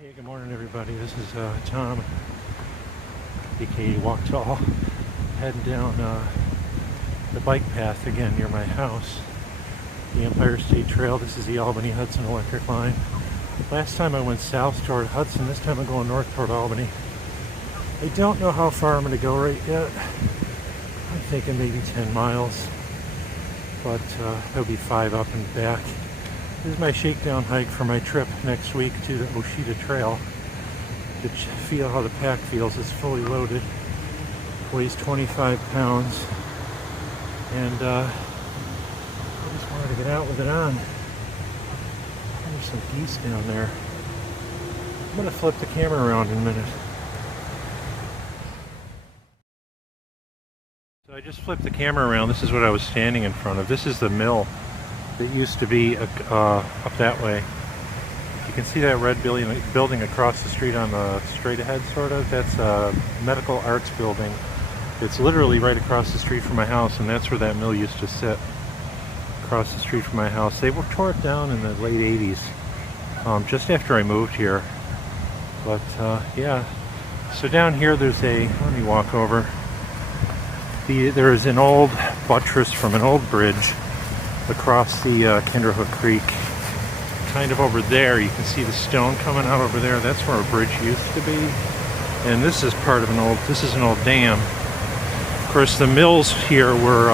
Hey, good morning everybody. This is Tom, aka Walk Tall, heading down the bike path again near my house, the Empire State Trail. This is the Albany-Hudson electric line. Last time I went south toward Hudson, this time I'm going north toward Albany. I don't know how far I'm going to go right yet. I'm thinking maybe 10 miles, but that'll be 5 up and back. This is my shakedown hike for my trip next week to the Ouachita Trail. To feel how the pack feels. It's fully loaded, weighs 25 pounds, and I just wanted to get out with it on. There's some geese down there. I'm going to flip the camera around in a minute. So I just flipped the camera around. This is what I was standing in front of. This is the mill that used to be up that way. You can see that red building across the street on the straight ahead, sort of. That's a medical arts building. It's literally right across the street from my house, and that's where that mill used to sit, across the street from my house. They tore it down in the late 80s, just after I moved here. But yeah, so down here there's let me walk over. There's an old buttress from an old bridge across the Kinderhook Creek. Kind of over there, you can see the stone coming out over there. That's where a bridge used to be. And this is part of this is an old dam. Of course, the mills here were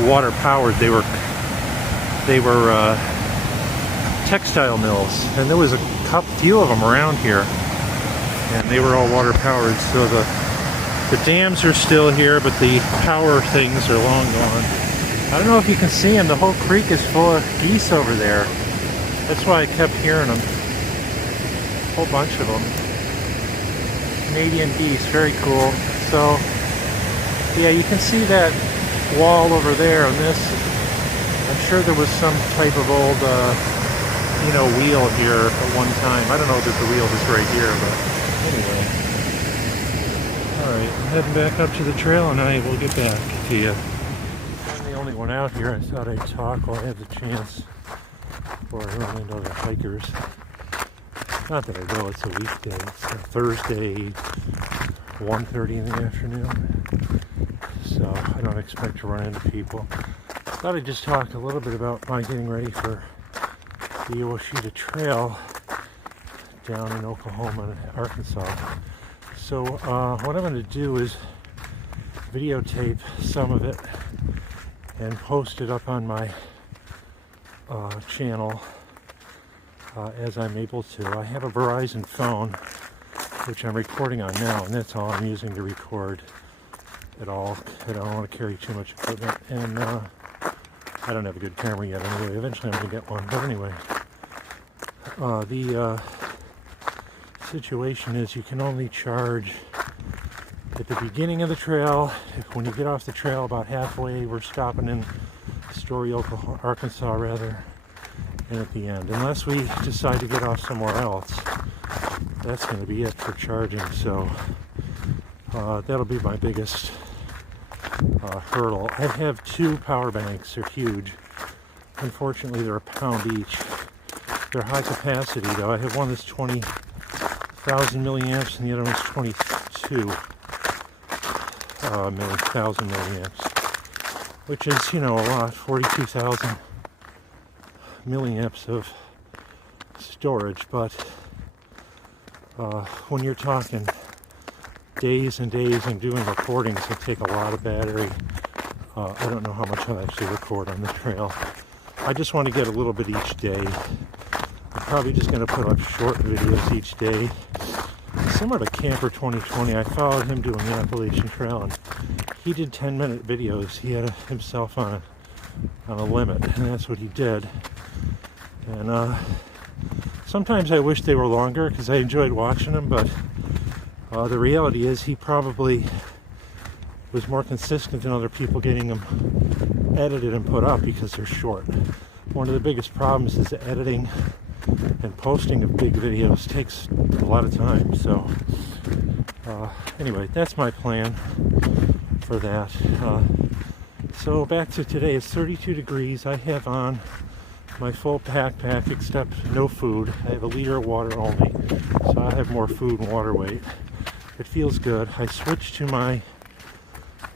water powered. They were textile mills, and there was a few of them around here, and they were all water powered. So the dams are still here, but the power things are long gone. I don't know if you can see them. The whole creek is full of geese over there. That's why I kept hearing them. A whole bunch of them. Canadian geese, very cool. So, yeah, you can see that wall over there on this. I'm sure there was some type of old, wheel here at one time. I don't know that the wheel was right here, but anyway. Alright, I'm heading back up to the trail and I will get back to you. I'm the only one out here. I thought I'd talk while I have the chance. Or I run into other hikers. Not that I will, it's a weekday. It's a Thursday, 1:30 in the afternoon. So I don't expect to run into people. Thought I'd just talk a little bit about my getting ready for the Ouachita Trail down in Oklahoma and Arkansas. So what I'm going to do is videotape some of it and post it up on my channel as I'm able to. I have a Verizon phone which I'm recording on now, and that's all I'm using to record at all. I don't want to carry too much equipment, and I don't have a good camera yet anyway. Eventually I'm going to get one, but anyway, the situation is you can only charge at the beginning of the trail. When you get off the trail about halfway, we're stopping in Story, Oklahoma, Arkansas rather, and at the end, unless we decide to get off somewhere else, that's going to be it for charging. So that'll be my biggest hurdle. I have 2 power banks. They're huge. Unfortunately, they're £1 each. They're high capacity though. I have one that's 20,000 milliamps and the other one's 22,000 milliamps. Which is, a lot, 42,000 milliamps of storage, but when you're talking days and days and doing recordings that take a lot of battery, I don't know how much I'll actually record on the trail. I just want to get a little bit each day. I'm probably just going to put up short videos each day. Similar to Camper 2020, I followed him doing the Appalachian Trail, and he did 10-minute videos. He had himself on a limit, and that's what he did. And sometimes I wish they were longer because I enjoyed watching them, but the reality is he probably was more consistent than other people getting them edited and put up because they're short. One of the biggest problems is the editing and posting of big videos takes a lot of time. So anyway, that's my plan for that. So back to today. It's 32 degrees. I have on my full backpack except no food. I have a liter of water only, so I have more food and water weight. It feels good. I switched to my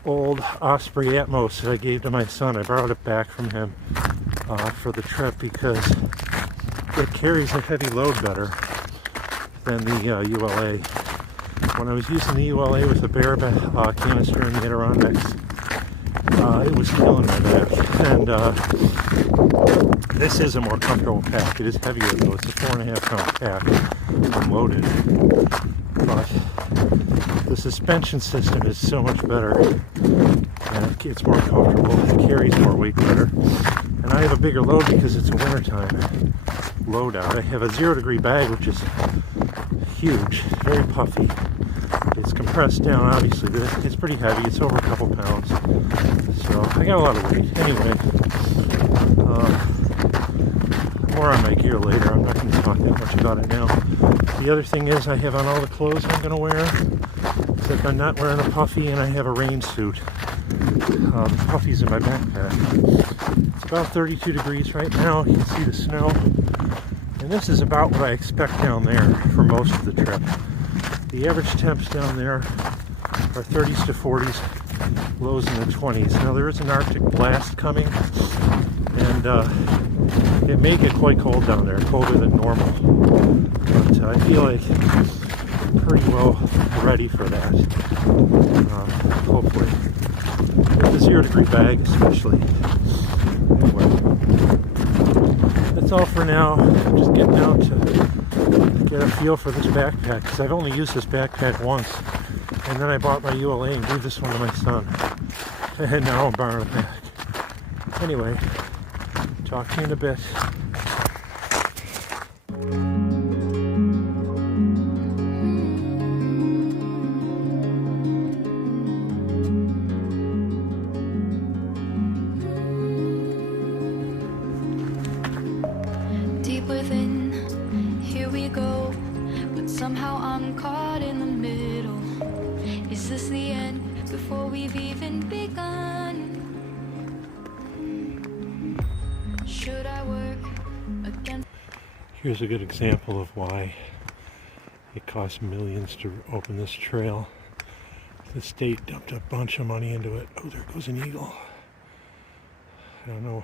old Osprey Atmos that I gave to my son. I borrowed it back from him for the trip because it carries a heavy load better than the ULA. When I was using the ULA with the bare canister in the Adirondacks, it was killing my back. And this is a more comfortable pack. It is heavier though. It's a 4.5 pound pack unloaded. But the suspension system is so much better and it's more comfortable. It carries more weight better. And I have a bigger load because it's a wintertime load out. I have a 0 degree bag, which is huge, very puffy. It's compressed down, obviously, but it's pretty heavy. It's over a couple pounds. So I got a lot of weight. Anyway, more on my gear later. I'm not going to talk that much about it now. The other thing is I have on all the clothes I'm going to wear, except I'm not wearing a puffy, and I have a rain suit. The puffy's in my backpack. It's about 32 degrees right now. You can see the snow. And this is about what I expect down there for most of the trip. The average temps down there are 30s to 40s, lows in the 20s. Now there is an Arctic blast coming, and it may get quite cold down there, colder than normal. But I feel like I'm pretty well ready for that, hopefully. With the 0 degree bag especially. Anyway, that's all for now. I'm just getting out to get a feel for this backpack, because I've only used this backpack once, and then I bought my ULA and gave this one to my son, and now I'm borrowing it back. Anyway, talk to you in a bit. Deep within, here we go, but somehow I'm caught in the middle. Is this the end before we've even begun? Should I work against? Here's a good example of why it costs millions to open this trail. The state dumped a bunch of money into it. Oh, there goes an eagle. I don't know.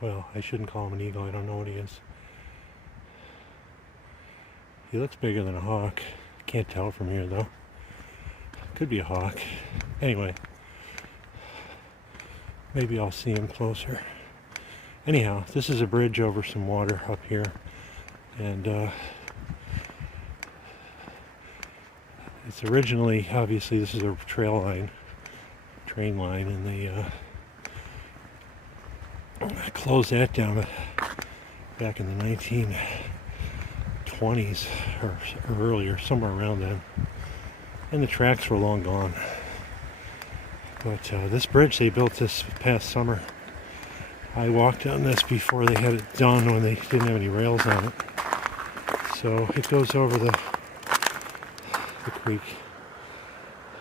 Well, I shouldn't call him an eagle. I don't know what he is. He looks bigger than a hawk. Can't tell from here though. Could be a hawk. Anyway, maybe I'll see him closer. Anyhow, this is a bridge over some water up here, and it's originally, obviously this is a train line, and they closed that down back in the 1920s or earlier, somewhere around then, and the tracks were long gone. But this bridge they built this past summer. I walked on this before they had it done, when they didn't have any rails on it. So it goes over the creek.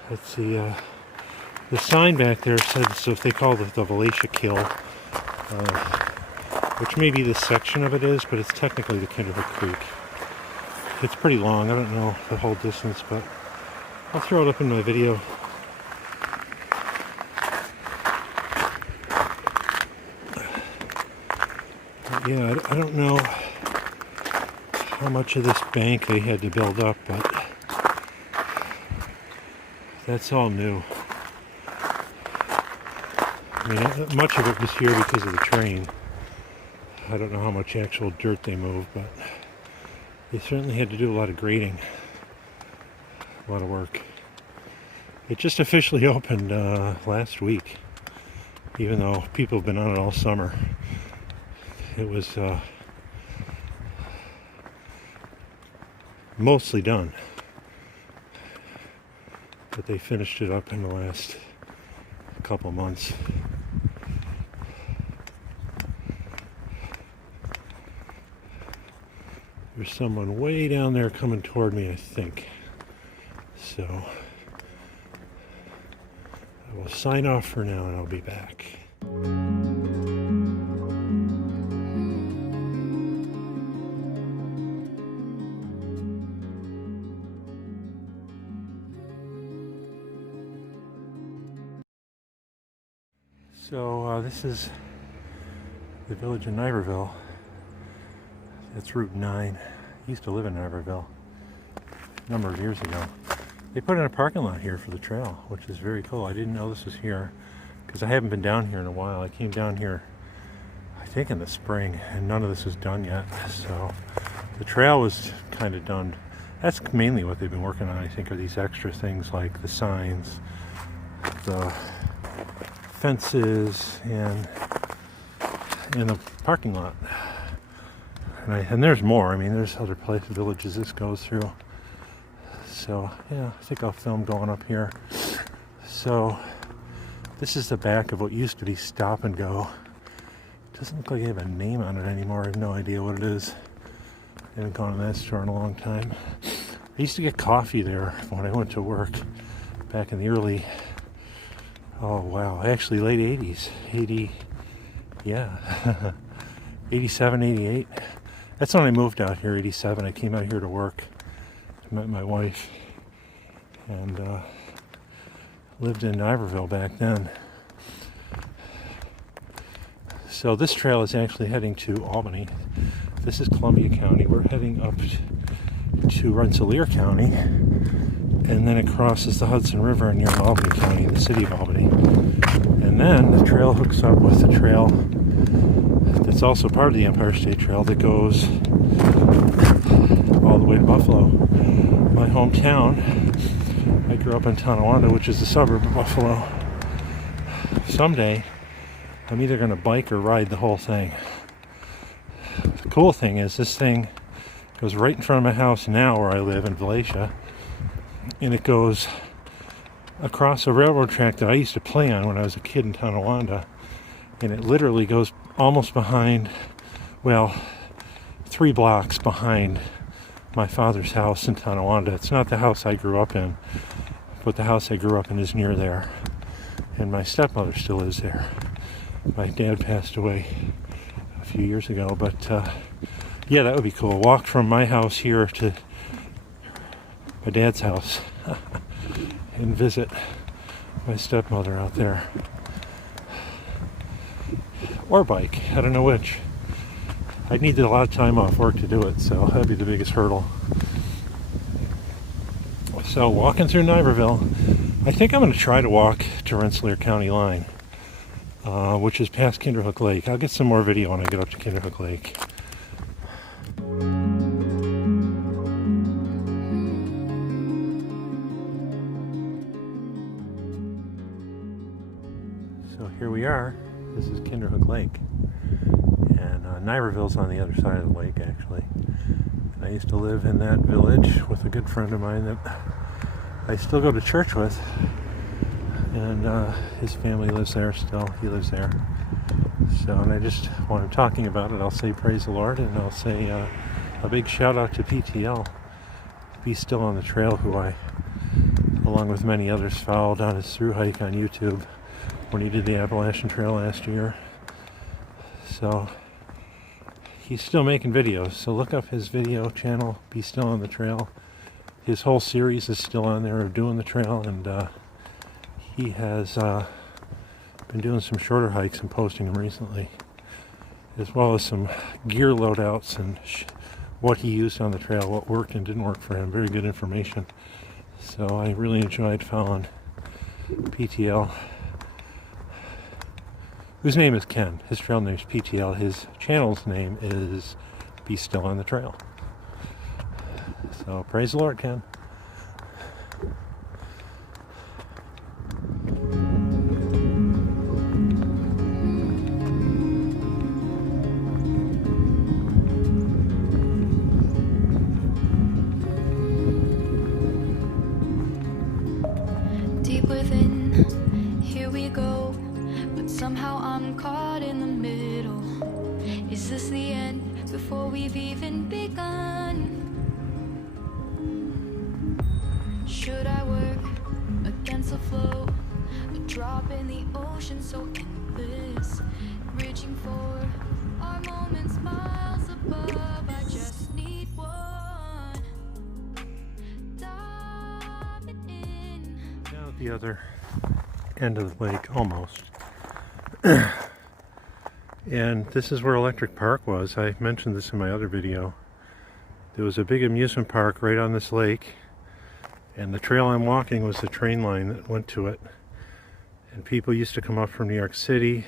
Let's see, the sign back there said, so if they call it the Valatie Kill, which maybe this section of it is, but it's technically the Kinderhook Creek. It's pretty long. I don't know the whole distance, but I'll throw it up in my video. Yeah, I don't know how much of this bank they had to build up, but that's all new. I mean, much of it was here because of the train. I don't know how much actual dirt they moved, but they certainly had to do a lot of grading, a lot of work. It just officially opened last week, even though people have been on it all summer. It was mostly done, but they finished it up in the last couple months. There's someone way down there coming toward me, I think. So I will sign off for now, and I'll be back. So this is the village of Niverville. It's Route 9. I used to live in Niverville a number of years ago. They put in a parking lot here for the trail, which is very cool. I didn't know this was here because I haven't been down here in a while. I came down here, I think, in the spring, and none of this was done yet. So the trail was kind of done. That's mainly what they've been working on, I think, are these extra things like the signs, the fences, and the parking lot. And there's more. I mean, there's other villages this goes through. So yeah, I think I'll film going up here. So this is the back of what used to be Stop and Go. Doesn't look like they have a name on it anymore. I have no idea what it is. I haven't gone to that store in a long time. I used to get coffee there when I went to work back in the early, oh wow, actually late 80s. 80, yeah, 87, 88. That's when I moved out here, 87. I came out here to work. I met my wife and lived in Niverville back then. So this trail is actually heading to Albany. This is Columbia County. We're heading up to Rensselaer County, and then it crosses the Hudson River near Albany County, the city of Albany. And then the trail hooks up with the trail that's also part of the Empire State Trail that goes all the way to Buffalo, my hometown. I grew up in Tonawanda, which is a suburb of Buffalo. Someday, I'm either going to bike or ride the whole thing. The cool thing is this thing goes right in front of my house now where I live in Valatie, and it goes across a railroad track that I used to play on when I was a kid in Tonawanda, and it literally goes almost behind, well, 3 blocks behind my father's house in Tonawanda. It's not the house I grew up in, but the house I grew up in is near there, and my stepmother still lives there. My dad passed away a few years ago, but yeah, that would be cool. Walk from my house here to my dad's house and visit my stepmother out there. Or bike, I don't know which. I needed a lot of time off work to do it, so that'd be the biggest hurdle. So walking through Niverville, I think I'm going to try to walk to Rensselaer County line, which is past Kinderhook Lake. I'll get some more video when I get up to Kinderhook Lake. So here we are. This is Kinderhook Lake, and Niverville's on the other side of the lake, actually. And I used to live in that village with a good friend of mine that I still go to church with, and his family lives there still. He lives there. So, and I just, while I'm talking about it, I'll say praise the Lord, and I'll say a big shout out to PTL, Be Still on the Trail, who I, along with many others, followed on his thru-hike on YouTube when he did the Appalachian Trail last year. So he's still making videos, so look up his video channel, Be Still on the Trail. His whole series is still on there of doing the trail, and he has been doing some shorter hikes and posting them recently, as well as some gear loadouts and what he used on the trail, what worked and didn't work for him. Very good information. So I really enjoyed following PTL, whose name is Ken. His trail name is PTL. His channel's name is Be Still on the Trail. So praise the Lord, Ken. Deep within, here we go. But somehow I'm caught in the middle. Is this the end before we've even begun? Should I work against the flow? A drop in the ocean so endless. Reaching for our moments miles above. I just need one. Diving in. Down at the other end of the lake, almost. And this is where Electric Park was. I mentioned this in my other video. There was a big amusement park right on this lake, and the trail I'm walking was the train line that went to it. And people used to come up from New York City,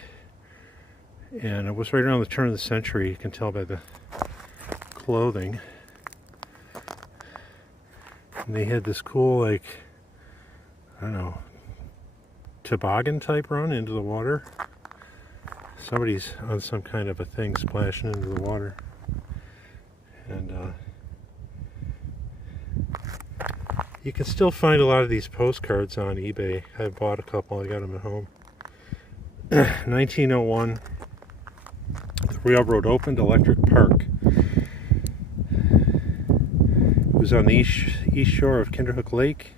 and it was right around the turn of the century. You can tell by the clothing. And they had this cool, like, I don't know, toboggan type run into the water. Somebody's on some kind of a thing splashing into the water. And you can still find a lot of these postcards on eBay. I bought a couple, I got them at home. 1901, the railroad opened Electric Park. It was on the east shore of Kinderhook Lake.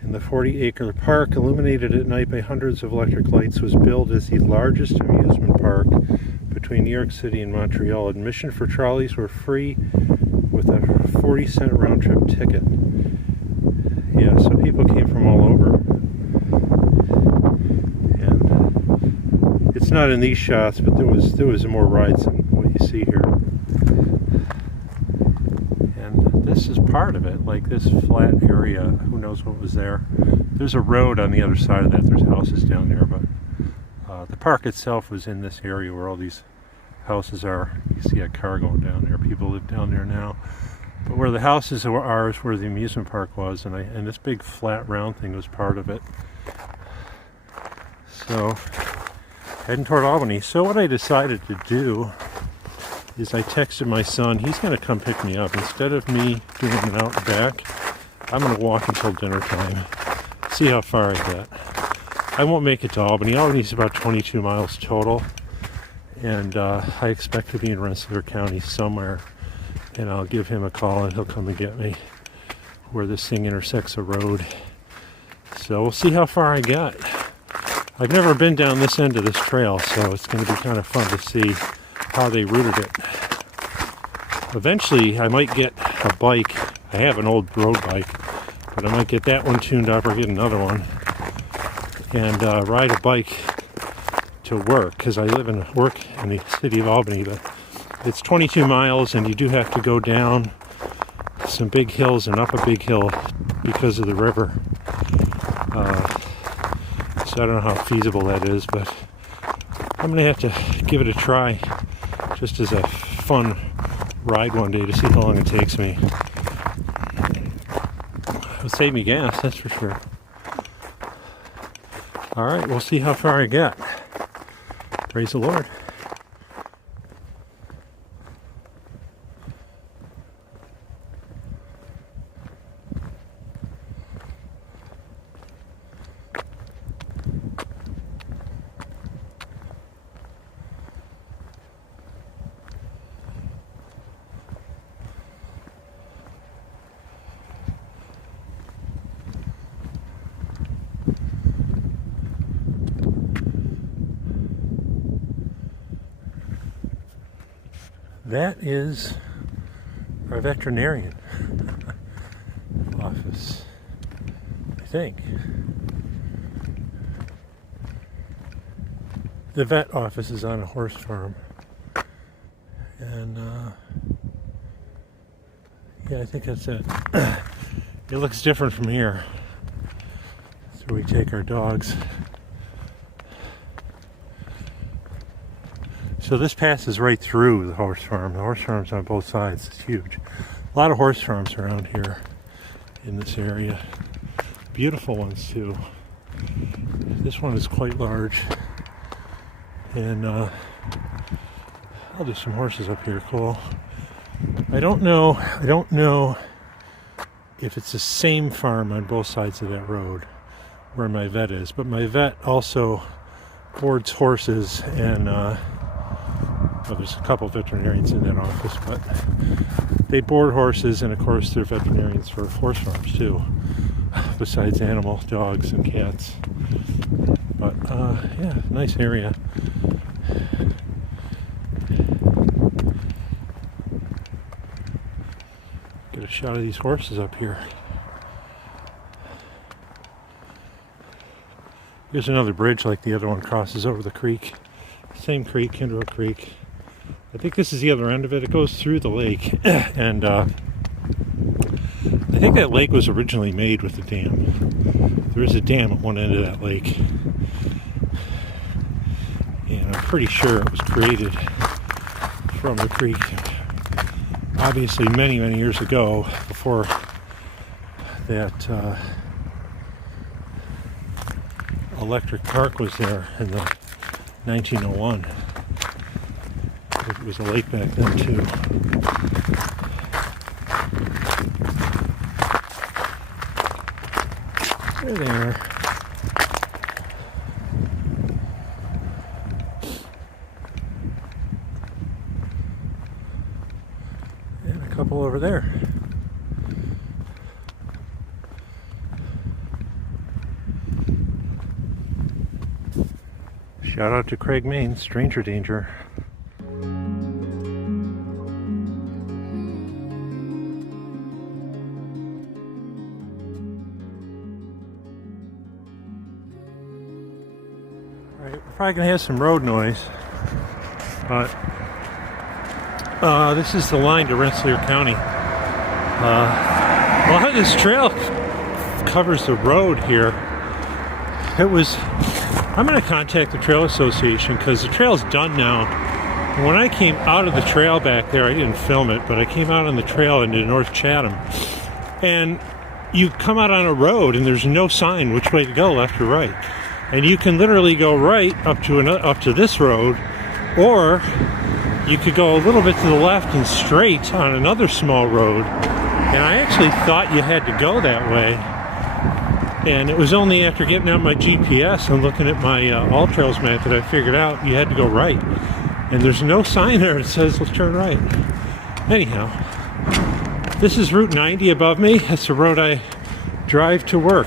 And the 40-acre park, illuminated at night by hundreds of electric lights, was billed as the largest amusement park between New York City and Montreal. Admission for trolleys were free with a 40-cent round-trip ticket. Yeah, so people came from all over. And it's not in these shots, but there was more rides than what you see here. And this is part of it, like this flat area. Who knows what was there? There's a road on the other side of that. There's houses down there, but the park itself was in this area where all these houses are. You see a car going down there. People live down there now. But where the houses are is where the amusement park was, and this big flat round thing was part of it. So, heading toward Albany. So what I decided to do is I texted my son. He's going to come pick me up. Instead of me doing an out and back, I'm going to walk until dinner time. See how far I get. I won't make it to Albany. Albany's about 22 miles total. And I expect to be in Rensselaer County somewhere. And I'll give him a call and he'll come and get me where this thing intersects a road. So we'll see how far I get. I've never been down this end of this trail, so it's going to be kind of fun to see how they routed it. Eventually I might get a bike. I have an old road bike, but I might get that one tuned up or get another one and ride a bike to work, because I live and work in the city of Albany, but it's 22 miles and you do have to go down some big hills and up a big hill because of the river. So I don't know how feasible that is, but I'm going to have to give it a try just as a fun ride one day to see how long it takes me. It'll save me gas, that's for sure. Alright, we'll see how far I get. Praise the Lord. That is our veterinarian office, I think. The vet office is on a horse farm. And yeah, I think that's it. It looks different from here. So we take our dogs. So this passes right through the horse farm. The horse farm's on both sides. It's huge. A lot of horse farms around here in this area. Beautiful ones too. This one is quite large. And I'll do some horses up here. Cool. I don't know if it's the same farm on both sides of that road where my vet is, but my vet also boards horses, and well, there's a couple of veterinarians in that office, but they board horses, and of course they're veterinarians for horse farms too, besides animal, dogs and cats. But yeah, nice area. Get a shot of these horses up here. Here's another bridge like the other one, crosses over the creek. Same creek, Kinderhook Creek. I think this is the other end of it. It goes through the lake. And I think that lake was originally made with a dam. There is a dam at one end of that lake. And I'm pretty sure it was created from the creek. Obviously many, many years ago, before that electric park was there in the 1901. It was a lake back then too. There. And a couple over there. Shout out to Craig Main, Stranger Danger. Alright, we're probably going to have some road noise, but this is the line to Rensselaer County. A lot of this trail covers the road here. I'm going to contact the Trail Association because the trail's done now. And when I came out of the trail back there, I didn't film it, but I came out on the trail into North Chatham. And you come out on a road and there's no sign which way to go, left or right. And you can literally go right up to this road, or you could go a little bit to the left and straight on another small road. And I actually thought you had to go that way. And it was only after getting out my GPS and looking at my All Trails map that I figured out you had to go right. And there's no sign there that says let's turn right. Anyhow, this is Route 90 above me. That's the road I drive to work.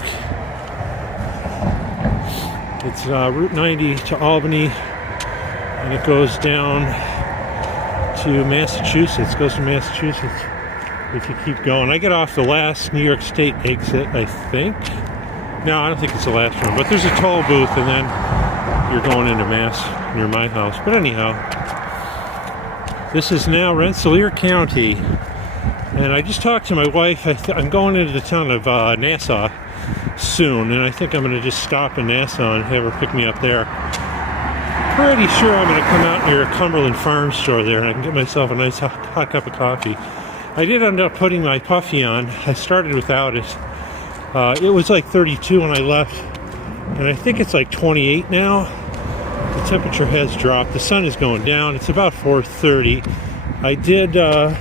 It's Route 90 to Albany, and it goes down to Massachusetts. Goes to Massachusetts if you keep going. I get off the last New York State exit, I think. No, I don't think it's the last one, but there's a toll booth, and then you're going into Mass near my house. But anyhow, this is now Rensselaer County, and I just talked to my wife. I'm going into the town of Nassau soon, and I think I'm going to just stop in Nassau and have her pick me up there. Pretty sure I'm going to come out near a Cumberland Farm store there, and I can get myself a nice hot cup of coffee. I did end up putting my puffy on. I started without it. It was like 32 when I left, and I think it's like 28 now. The temperature has dropped. The sun is going down. It's about 4:30. I did, oh,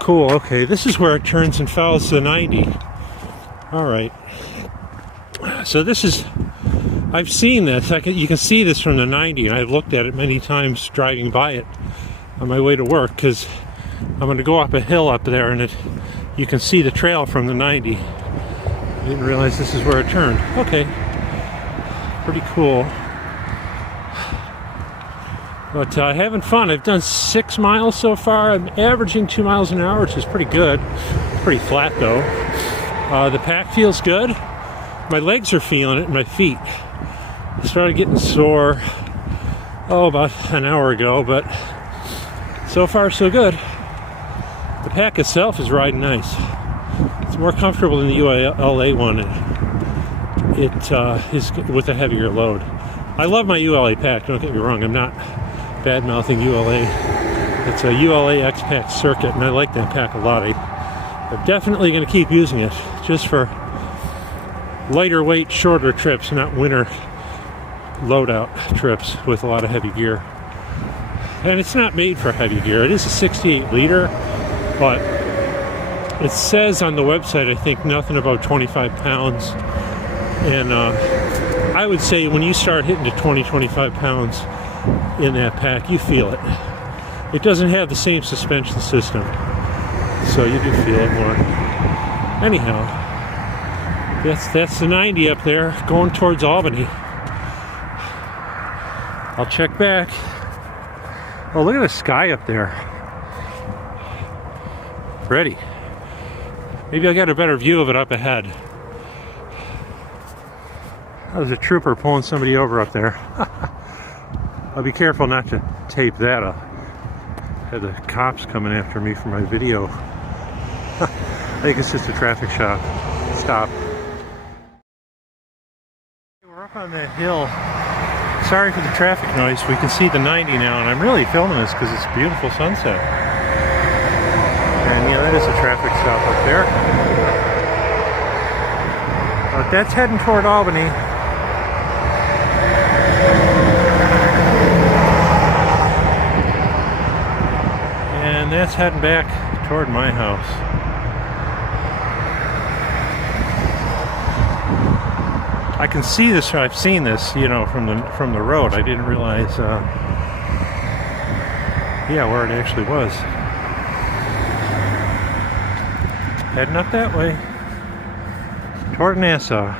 cool. Okay, this is where it turns and follows the 90. All right. So this is, I've seen this. You can see this from the 90, and I've looked at it many times driving by it on my way to work, because I'm going to go up a hill up there, and you can see the trail from the 90. I didn't realize this is where it turned. Okay. Pretty cool. But having fun. I've done 6 miles so far. I'm averaging 2 miles an hour, which is pretty good. Pretty flat though. The pack feels good. My legs are feeling it, and my feet. I started getting sore, about an hour ago, but so far so good. The pack itself is riding nice. It's more comfortable than the ULA one. It is with a heavier load. I love my ULA pack, don't get me wrong. I'm not bad-mouthing ULA. It's a ULA X-Pack circuit, and I like that pack a lot. I'm definitely going to keep using it just for lighter weight, shorter trips, not winter loadout trips with a lot of heavy gear. And it's not made for heavy gear. It is a 68 liter. But it says on the website, I think, nothing about 25 pounds. And I would say when you start hitting to 25 pounds in that pack, you feel it. It doesn't have the same suspension system, so you do feel it more. Anyhow, that's the 90 up there, going towards Albany. I'll check back. Oh, look at the sky up there. Pretty. Maybe I'll get a better view of it up ahead. There's a trooper pulling somebody over up there. I'll be careful not to tape that up. Had the cops coming after me for my video. I think it's just a traffic stop. We're up on that hill. Sorry for the traffic noise. We can see the 90 now, and I'm really filming this because it's a beautiful sunset. And yeah, that is a traffic stop up there. But that's heading toward Albany. And that's heading back toward my house. I can see this. I've seen this, you know, from the road. I didn't realize, yeah, where it actually was. Heading up that way toward Nassau.